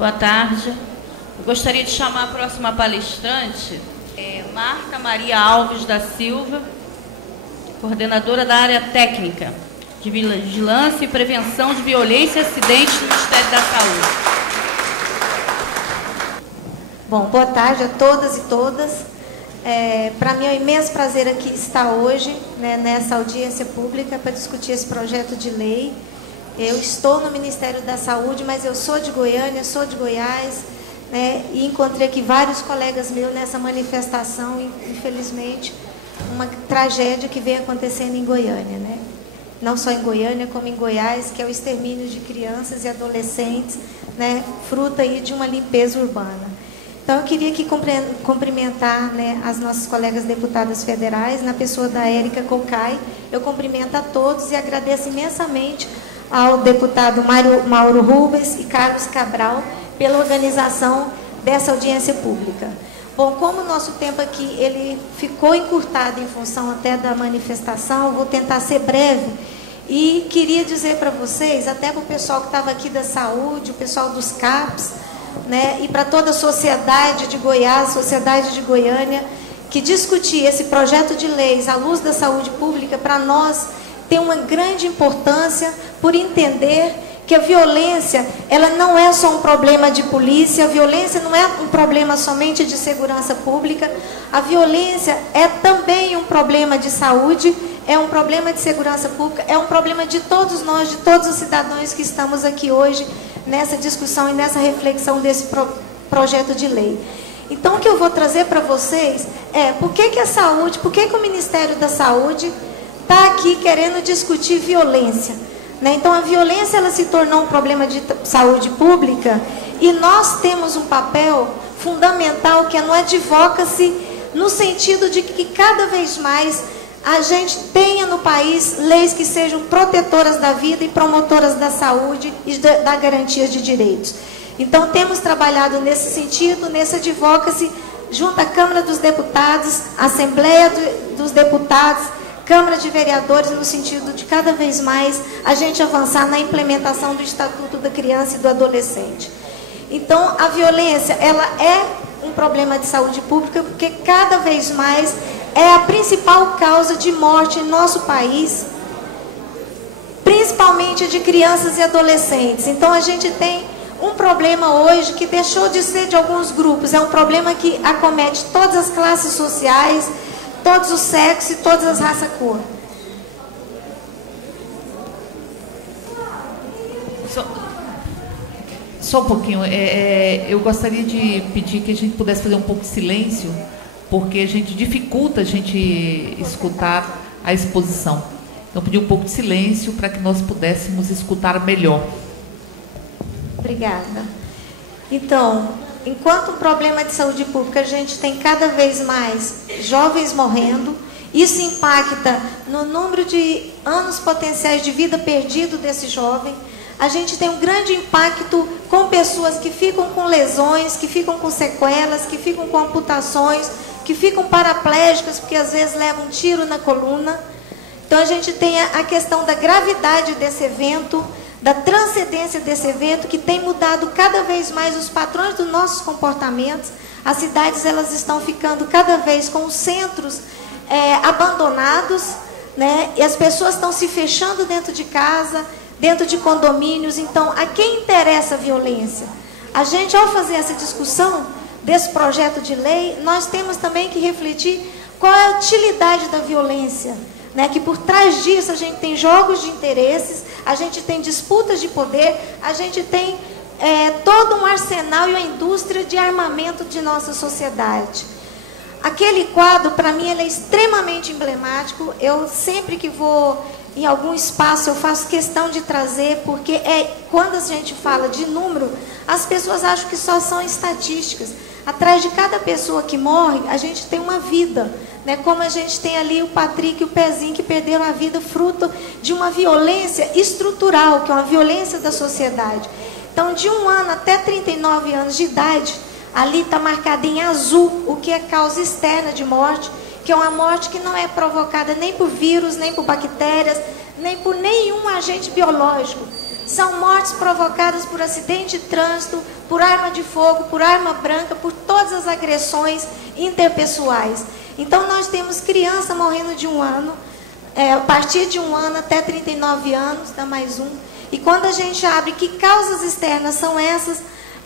Boa tarde. Eu gostaria de chamar a próxima palestrante, Marta Maria Alves da Silva, coordenadora da área técnica de vigilância e prevenção de violência e acidentes do Ministério da Saúde. Bom, boa tarde a todas e todas. Para mim é um imenso prazer aqui estar hoje, né, nessa audiência pública para discutir esse projeto de lei. Eu estou no Ministério da Saúde, mas eu sou de Goiânia, sou de Goiás, né, e encontrei aqui vários colegas meus nessa manifestação, e infelizmente uma tragédia que vem acontecendo em Goiânia, né? Não só em Goiânia, como em Goiás, que é o extermínio de crianças e adolescentes, né, fruto aí de uma limpeza urbana. Então, eu queria aqui cumprimentar, né, as nossas colegas deputadas federais, na pessoa da Érica Cocai. Eu cumprimento a todos e agradeço imensamente ao deputado Mauro Rubens e Carlos Cabral pela organização dessa audiência pública. Bom, como o nosso tempo aqui ele ficou encurtado em função até da manifestação, eu vou tentar ser breve e queria dizer para vocês, até para o pessoal que estava aqui da saúde, o pessoal dos CAPs, né, e para toda a sociedade de Goiás, sociedade de Goiânia, que discutir esse projeto de leis à luz da saúde pública, para nós, tem uma grande importância por entender que a violência, ela não é só um problema de polícia, a violência não é um problema somente de segurança pública, a violência é também um problema de saúde, é um problema de segurança pública, é um problema de todos nós, de todos os cidadãos que estamos aqui hoje, nessa discussão e nessa reflexão desse projeto de lei. Então, o que eu vou trazer para vocês é por que a saúde, por que o Ministério da Saúde está aqui querendo discutir violência, né? Então, a violência ela se tornou um problema de saúde pública e nós temos um papel fundamental que é no advocacy, no sentido de que cada vez mais a gente tenha no país leis que sejam protetoras da vida e promotoras da saúde e da garantia de direitos. Então, temos trabalhado nesse sentido, nesse advocacy, junto à Câmara dos Deputados, Assembleia dos Deputados, Câmara de Vereadores, no sentido de cada vez mais a gente avançar na implementação do Estatuto da Criança e do Adolescente. Então, a violência, ela é um problema de saúde pública, porque cada vez mais é a principal causa de morte em nosso país, principalmente de crianças e adolescentes. Então, a gente tem um problema hoje que deixou de ser de alguns grupos, é um problema que acomete todas as classes sociais, todos os sexos e todas as raças cor. Só um pouquinho. Eu gostaria de pedir que a gente pudesse fazer um pouco de silêncio, porque a gente dificulta a gente escutar a exposição. Então, pedir um pouco de silêncio para que nós pudéssemos escutar melhor. Obrigada. Então, enquanto um problema de saúde pública, a gente tem cada vez mais jovens morrendo, isso impacta no número de anos potenciais de vida perdido desse jovem. A gente tem um grande impacto com pessoas que ficam com lesões, que ficam com sequelas, que ficam com amputações, que ficam paraplégicas, porque às vezes levam um tiro na coluna. Então, a gente tem a questão da gravidade desse evento, da transcendência desse evento, que tem mudado cada vez mais os padrões dos nossos comportamentos. As cidades elas estão ficando cada vez com os centros abandonados, né? E as pessoas estão se fechando dentro de casa, dentro de condomínios. Então, a quem interessa a violência? A gente, ao fazer essa discussão desse projeto de lei, nós temos também que refletir qual é a utilidade da violência, né? Que por trás disso a gente tem jogos de interesses, a gente tem disputas de poder, a gente tem todo um arsenal e uma indústria de armamento de nossa sociedade. Aquele quadro, para mim, ele é extremamente emblemático. Eu sempre que vou em algum espaço, eu faço questão de trazer, porque quando a gente fala de número, as pessoas acham que só são estatísticas. Atrás de cada pessoa que morre, a gente tem uma vida, né? Como a gente tem ali o Patrick e o Pezinho, que perderam a vida fruto de uma violência estrutural, que é uma violência da sociedade. Então, de 1 ano até 39 anos de idade, ali está marcado em azul o que é causa externa de morte, que é uma morte que não é provocada nem por vírus, nem por bactérias, nem por nenhum agente biológico. São mortes provocadas por acidente de trânsito, por arma de fogo, por arma branca, por todas as agressões interpessoais. Então, nós temos criança morrendo de 1 ano, a partir de 1 ano até 39 anos, dá mais um. E quando a gente abre que causas externas são essas,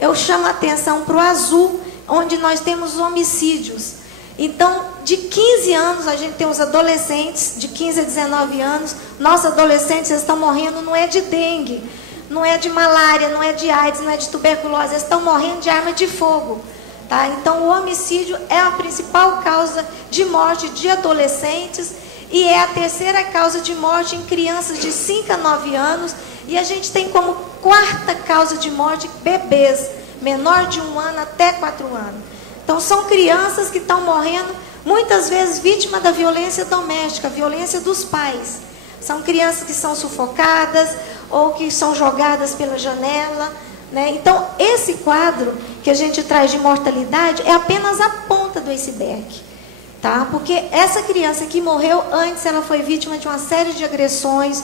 eu chamo a atenção para o azul, onde nós temos homicídios. Então, de 15 anos, a gente tem os adolescentes, de 15 a 19 anos, nossos adolescentes estão morrendo, não é de dengue, não é de malária, não é de AIDS, não é de tuberculose, eles estão morrendo de arma de fogo. Tá? Então, o homicídio é a principal causa de morte de adolescentes e é a terceira causa de morte em crianças de 5 a 9 anos. E a gente tem como quarta causa de morte bebês, menor de 1 ano até 4 anos. Então, são crianças que estão morrendo, muitas vezes vítimas da violência doméstica, violência dos pais. São crianças que são sufocadas ou que são jogadas pela janela, né? Então, esse quadro que a gente traz de mortalidade é apenas a ponta do iceberg. Tá? Porque essa criança que morreu antes, ela foi vítima de uma série de agressões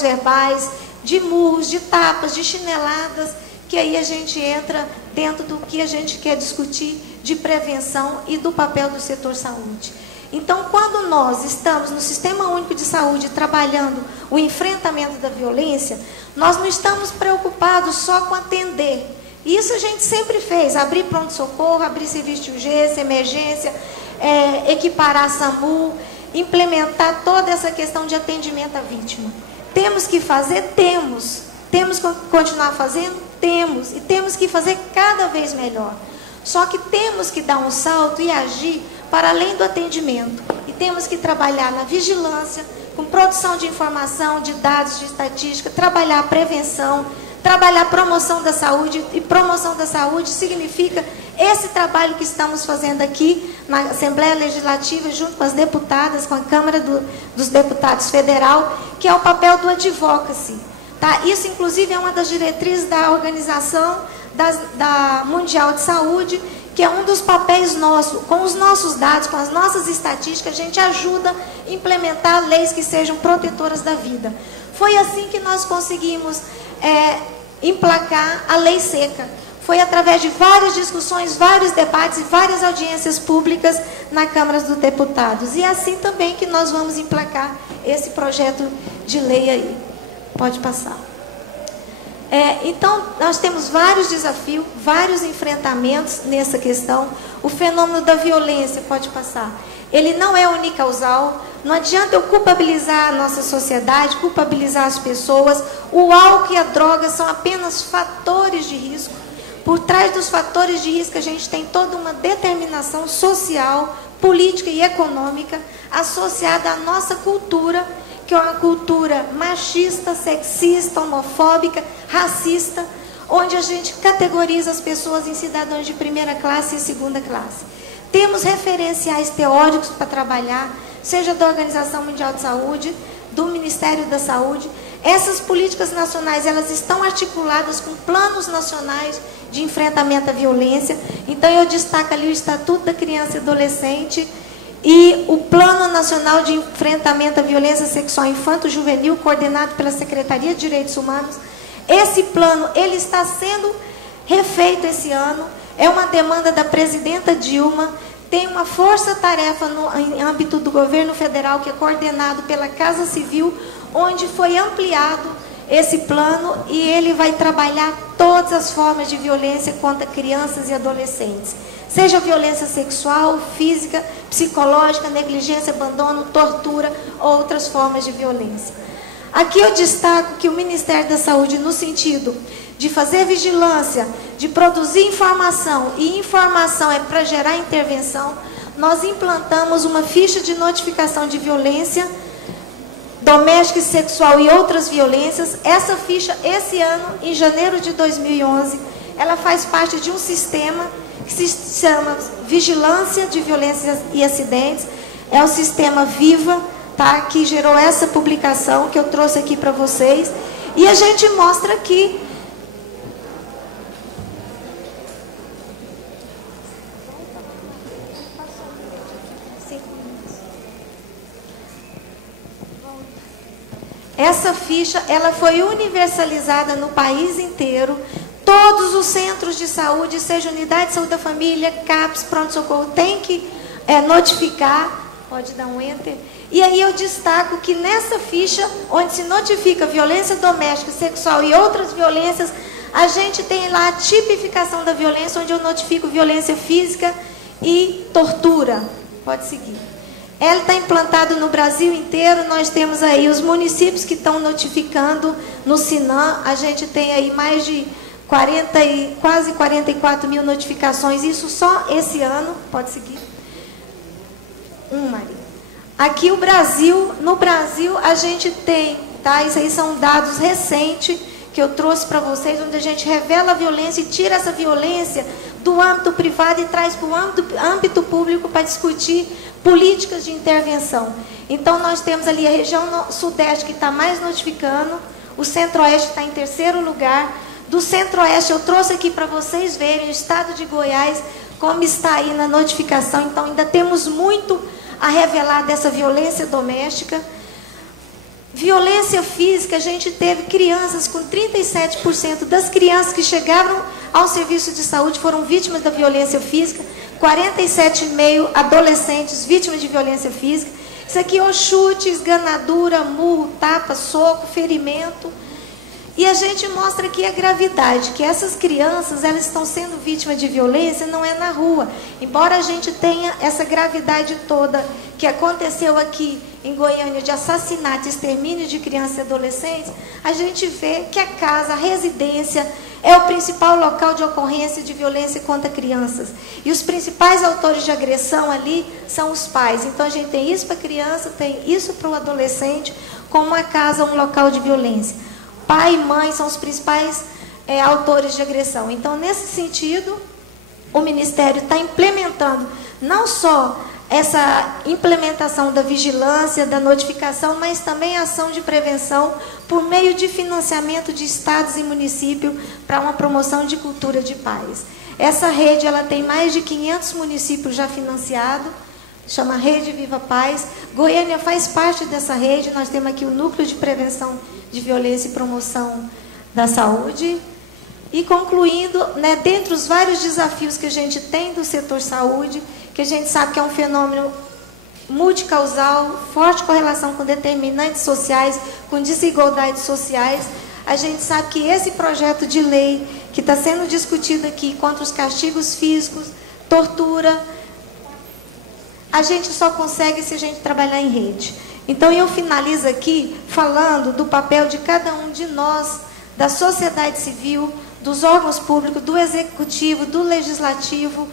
verbais, de murros, de tapas, de chineladas, que aí a gente entra dentro do que a gente quer discutir de prevenção e do papel do setor saúde. Então, quando nós estamos no Sistema Único de Saúde trabalhando o enfrentamento da violência, nós não estamos preocupados só com atender. Isso a gente sempre fez, abrir pronto-socorro, abrir serviço de urgência, emergência, equiparar SAMU, implementar toda essa questão de atendimento à vítima. Temos que fazer? Temos. Temos que continuar fazendo? Temos. E temos que fazer cada vez melhor. Só que temos que dar um salto e agir para além do atendimento. E temos que trabalhar na vigilância, com produção de informação, de dados, de estatística, trabalhar a prevenção, trabalhar a promoção da saúde. E promoção da saúde significa esse trabalho que estamos fazendo aqui na Assembleia Legislativa, junto com as deputadas, com a Câmara dos Deputados Federal, que é o papel do advocacy. Tá? Isso, inclusive, é uma das diretrizes da Organização da Mundial de Saúde, que é um dos papéis nossos. Com os nossos dados, com as nossas estatísticas, a gente ajuda a implementar leis que sejam protetoras da vida. Foi assim que nós conseguimos emplacar a Lei Seca. Foi através de várias discussões, vários debates e várias audiências públicas na Câmara dos Deputados. E é assim também que nós vamos emplacar esse projeto de lei aí. Pode passar. Então, nós temos vários desafios, vários enfrentamentos nessa questão. O fenômeno da violência, pode passar, ele não é unicausal. Não adianta eu culpabilizar a nossa sociedade, culpabilizar as pessoas. O álcool e a droga são apenas fatores de risco. Por trás dos fatores de risco, a gente tem toda uma determinação social, política e econômica associada à nossa cultura, que é uma cultura machista, sexista, homofóbica, racista, onde a gente categoriza as pessoas em cidadãos de primeira classe e segunda classe. Temos referenciais teóricos para trabalhar, seja da Organização Mundial de Saúde, do Ministério da Saúde. Essas políticas nacionais, elas estão articuladas com planos nacionais de enfrentamento à violência. Então, eu destaco ali o Estatuto da Criança e Adolescente e o Plano Nacional de Enfrentamento à Violência Sexual Infanto-Juvenil, coordenado pela Secretaria de Direitos Humanos. Esse plano, ele está sendo refeito esse ano, é uma demanda da presidenta Dilma, tem uma força-tarefa em âmbito do governo federal, que é coordenado pela Casa Civil, onde foi ampliado esse plano e ele vai trabalhar todas as formas de violência contra crianças e adolescentes. Seja violência sexual, física, psicológica, negligência, abandono, tortura, outras formas de violência. Aqui eu destaco que o Ministério da Saúde, no sentido de fazer vigilância, de produzir informação, e informação é para gerar intervenção, nós implantamos uma ficha de notificação de violência doméstica e sexual e outras violências. Essa ficha, esse ano, em janeiro de 2011, ela faz parte de um sistema que se chama Vigilância de Violências e Acidentes. É o sistema Viva, tá? Que gerou essa publicação que eu trouxe aqui para vocês. E a gente mostra aqui Essa ficha, ela foi universalizada no país inteiro. Todos os centros de saúde, seja unidade de saúde da família, CAPS, pronto-socorro, tem que notificar. Pode dar um enter. E aí eu destaco que nessa ficha, onde se notifica violência doméstica, sexual e outras violências, a gente tem lá a tipificação da violência, onde eu notifico violência física e tortura. Pode seguir. Ela está implantado no Brasil inteiro. Nós temos aí os municípios que estão notificando no Sinam. A gente tem aí mais de quase 44 mil notificações. Isso só esse ano. Pode seguir. Maria. Aqui o Brasil, no Brasil a gente tem, tá? Isso aí são dados recentes que eu trouxe para vocês, onde a gente revela a violência e tira essa violência do âmbito privado e traz para o âmbito público para discutir políticas de intervenção. Então nós temos ali a região sudeste que está mais notificando, o centro-oeste está em terceiro lugar. Do centro-oeste eu trouxe aqui para vocês verem o estado de Goiás, como está aí na notificação. Então ainda temos muito a revelar dessa violência doméstica. Violência física, a gente teve crianças com 37% das crianças que chegaram ao serviço de saúde foram vítimas da violência física, 47,5% adolescentes vítimas de violência física. Isso aqui é o chute, esganadura, murro, tapa, soco, ferimento. E a gente mostra aqui a gravidade, que essas crianças, elas estão sendo vítimas de violência, não é na rua. Embora a gente tenha essa gravidade toda que aconteceu aqui em Goiânia de assassinato, extermínio de crianças e adolescentes, a gente vê que a casa, a residência, é o principal local de ocorrência de violência contra crianças. E os principais autores de agressão ali são os pais. Então a gente tem isso para a criança, tem isso para o adolescente, como a casa, um local de violência. Pai e mãe são os principais autores de agressão. Então, nesse sentido, o Ministério está implementando não só essa implementação da vigilância, da notificação, mas também a ação de prevenção por meio de financiamento de estados e municípios para uma promoção de cultura de paz. Essa rede ela tem mais de 500 municípios já financiados, chama Rede Viva Paz. Goiânia faz parte dessa rede. Nós temos aqui o Núcleo de Prevenção de Violência e Promoção da Saúde. E concluindo, né, dentre os vários desafios que a gente tem do setor saúde, que a gente sabe que é um fenômeno multicausal, forte correlação com determinantes sociais, com desigualdades sociais, a gente sabe que esse projeto de lei que está sendo discutido aqui contra os castigos físicos, tortura, a gente só consegue se a gente trabalhar em rede. Então, eu finalizo aqui falando do papel de cada um de nós, da sociedade civil, dos órgãos públicos, do executivo, do legislativo,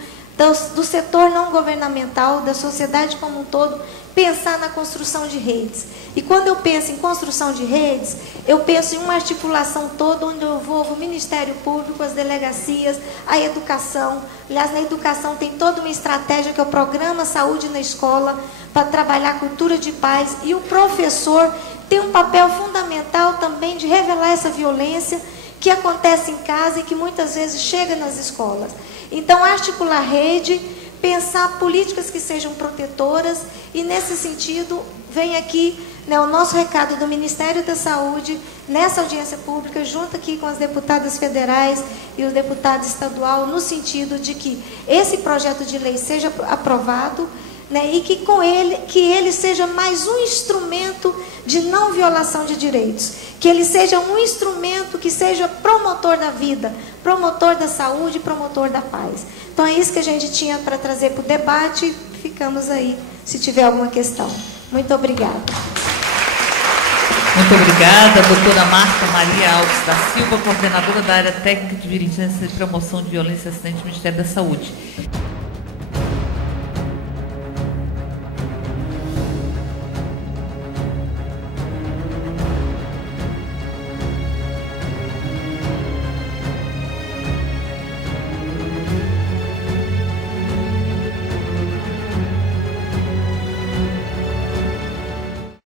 do setor não governamental, da sociedade como um todo, pensar na construção de redes. E quando eu penso em construção de redes, eu penso em uma articulação toda, onde eu envolvo o Ministério Público, as delegacias, a educação. Aliás, na educação tem toda uma estratégia que é o Programa Saúde na Escola, para trabalhar a cultura de paz. E o professor tem um papel fundamental também de revelar essa violência que acontece em casa e que muitas vezes chega nas escolas. Então, articular rede, pensar políticas que sejam protetoras, e nesse sentido, vem aqui, né, o nosso recado do Ministério da Saúde, nessa audiência pública, junto aqui com as deputadas federais e os deputados estadual, no sentido de que esse projeto de lei seja aprovado, né, e que com ele seja mais um instrumento de não violação de direitos, que ele seja um instrumento que seja promotor da vida, promotor da saúde, promotor da paz. Então é isso que a gente tinha para trazer para o debate. Ficamos aí, se tiver alguma questão. Muito obrigada. Muito obrigada, doutora Marta Maria Alves da Silva, coordenadora da área técnica de vigilância e promoção de violência e acidente do Ministério da Saúde.